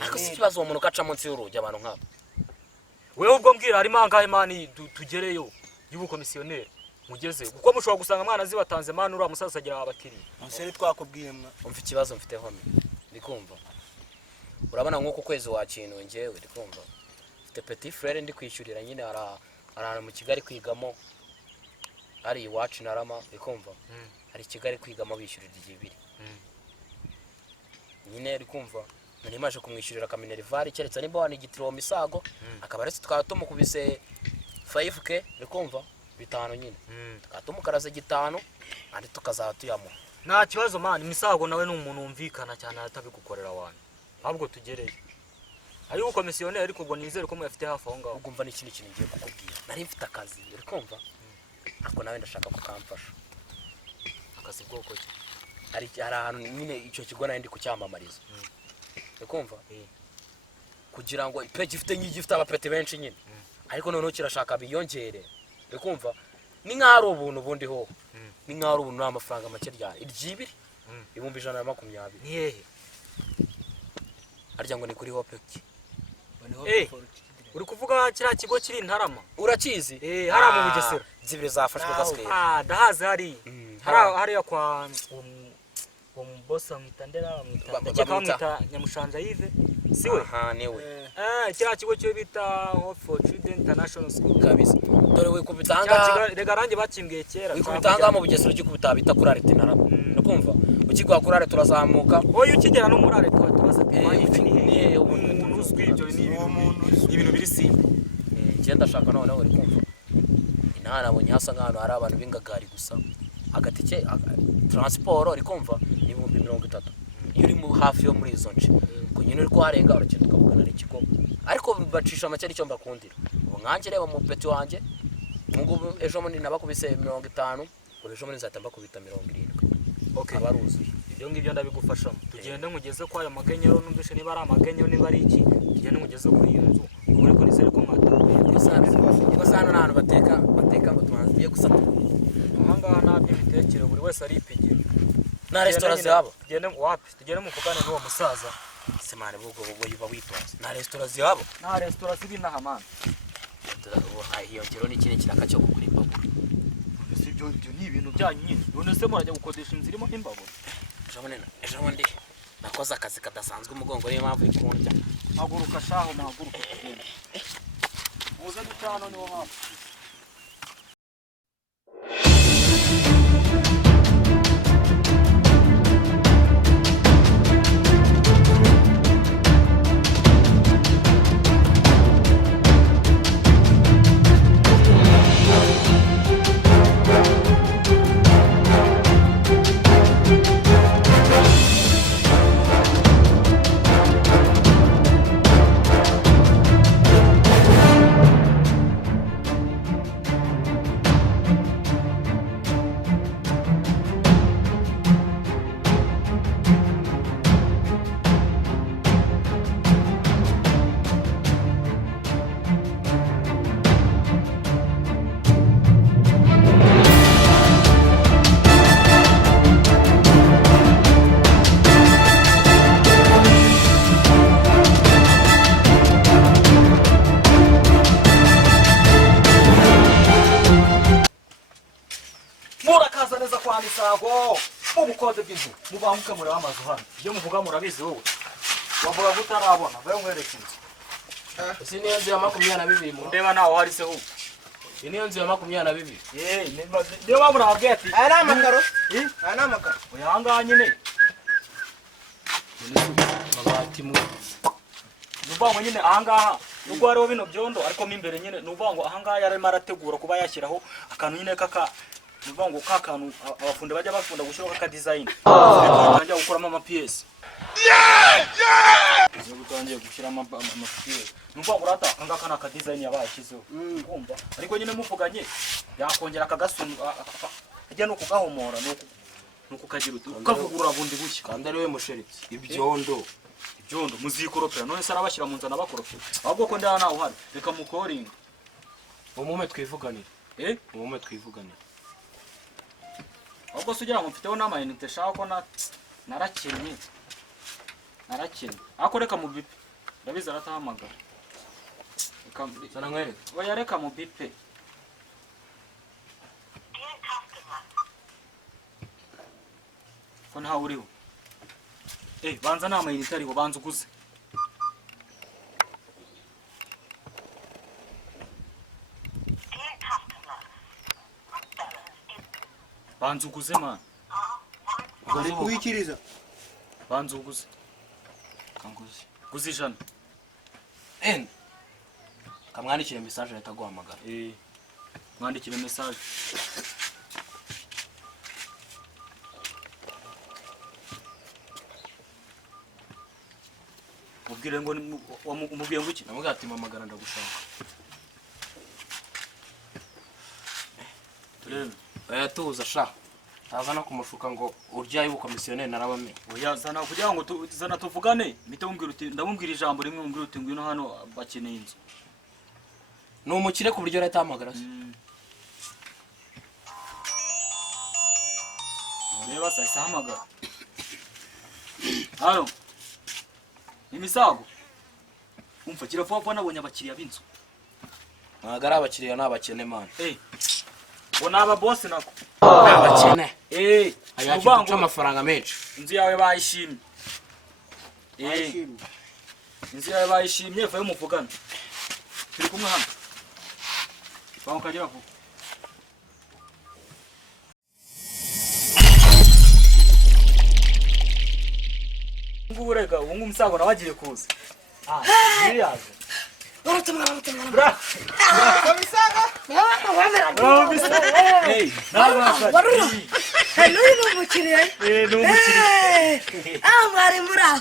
ariko si kibazo uwo muntu kaca munsi y'urugi abantu nkabo wewe ubwo mbwira harimo angahe mani tugereyo y'ubukomisiyoneri mugeze kuko mushobora gusanga mwana zibatanze mani ura musaza agira abakiriya Musere twakubwiye mwa umva ikibazo mfite home ndikumva urabona nk'uko kwezi wakintu ngewe ndikumva mfite petit frère ndi kwishyurira nyine arana mu Kigali kwigamo ari iwacu narama ndikumva hari Kigali kwigamo bishyurira igibiri nyine ndikumva nari maje kumwishyurira kaminerivare keretse nimba wana igitiro misago akaba aretse twatumukubise 5k ndikumva bitano nyine tukatumukaraze gitano andi tukaza tuyamo nta kibazo mani misago nawe n'umuntu umvikana cyane atabigukorera wanyu ahubwo tugereye ari ubukomisiyoneri ariko ubwo nizere ko muyafite hafi aho ngaho ugumva n'ikindi kintu ngiye kukubwira nari mfite akazi ndikumva ariko nawe ndashaka kukamfasha akazi bwoko ki hari ahantu nyine icyo kigo nari ndi kucyamamariza ndikumva kugira ngo page ifite nyigifite abapete benshi nyine ariko noneho kirashaka biyongere ndikumva ni nk'ari ubuntu bundi ho ni nk'ari ubuntu n'amafaranga make ryari iryibiri ibumbi 120 ni hehe arya ngo ni kuri hope ki uri kuvuga kiriya kigo kiri Ntarama urakizi hari mu Bugesera zibiri zafashwe gaske ndahazi hari kwa bossa mwitandera mwita Nyamushanja Yves siwe niwe kiriya kigo cyo bita Hope for Children International School kabisa dore we kubitanga rega range bakimbwiye kera kubitanga mu Bugesera cyo kubita bita kuri arete narama ndakumva ukigwa kuri arete turazamuka oyo ukigera no muri arete tubaza ni umuntu uzwi ibyo ni ibintu biri simple ngenda shaka noneho uri kumva inana abonye hasa nk'ahantu hari abantu b'ingagari gusa agatike transport uri kumva ni 30 iyo uri mu hafi yo muri izo nce ko nyine uri kwarenga urakenda ukavugana n'ikigo ariko bacisha make nicyo mbakundira ubu nkanjye reba mu peti wanjye ngubu ejo muri nabakubise 50 ejo muri nzatamba kubita 70 okay abaruzuye ibyo ngibyo ndabigufashamo tugende ngugeze kwa aya magenyero numvishe niba ari amagenyero niba ari iki tugende ngugeze kuri iyo nzu ubwo ariko nizere ko basana n'ahantu bateka ngo tumanziye gusata ahangaha nabyo bitekere buri wese aripigira na restaurant zabo tugende wapi tugende muvugane n'uwo musaza semane bwo yiba witonze na restaurant zabo na restaurant zibi na hamana hiyo ngiro ni kine kiraka cyo kugura imbabura ibyo ni ibintu byanyu nyine none se murajya gukodesha inzu irimo imbabura ejo bundi nakoze akazi kadasanzwe umugongo niyo mpamvu ikundya haguruka shaho haguruka muze dutano niho hafi misago ubukoze bw'inzu mubanguke muri amazu hano byo muvuga murabizi wowe wavuga gutarabona bayo nkwereke inzu isi niyo nzu ya 22 mu ndeba naho hari se hu niyo nzu ya 22 niyo babura abweti ana amakaro ana amakaro uyanga nyine mabati mu nubango nyine ahangaha nubwo hariho bino byondo ariko mimbere nyine nubango ahangaha yarema arategura kuba yashyiraho akantu nyine kaka nubango kakantu abafunde bajya bakunda gushyiraho kaka design bajya gukoramo ama pièces utangiye gushyiramo ama pièces nubango urata ahangaha kana ka design yabayishyizeho kumva ariko nyine muvuganye yakongera akagasunu ajya no kugahomora nuko kagira ukavugurura bundi bushya kandi ari we musheritsi ibyondo muzikoropera none se arabashyira mu nzana bakoropera ahubwo ko ndana naho hari reka mukoringa umume twivuganira umume twivuganira ahubwo sugira ngo mfiteho n'amayinite shaka ko narakinnye ako reka mu bipe ndabizi aratahamagara. Sana nkwereke. Oya reka mu bipe. Ko ntawe uriho. Banza nta mayinite ariho, banza uguze. Banza uguze man. Uri kuwikiriza. Banza uguze. Kanguze. Guze ijana. Kamwandikire message leta guhamagara. Mwandikire message. Mubwire ngo umubwiye ngo iki? Namubwira ati mpamagara ndagushaka. Tuza sha. Taza no kumushuka ngo uryaye ubukomisiyoneri narabamenye. Oya zana kugira ngo zana tuvugane. Mite umbwira uti ndamubwira ijambo rimwe umbwira uti ngwino hano bakeneye inzu. Numukire ku buryo leta hamagara se. Reba sasa hamagara. Halo. Imisago. Umva kira vuba nabonye abakiriya b'inzu. Magara abakiriya n'abakene man. Bona aba boss nako. Abakene. Ubango amafaranga menshi. Inzu yawe bayishimye. Bayishimye. Inzu yawe bayishimye vayo muvugana. Turi kumwe hano. Bango kagira vuba. Ngurega ungu msago na wagiye kuza. Yaje. Bra. Komisaga. Hello, mukiriya. Numukiriya. Mwari muri aho.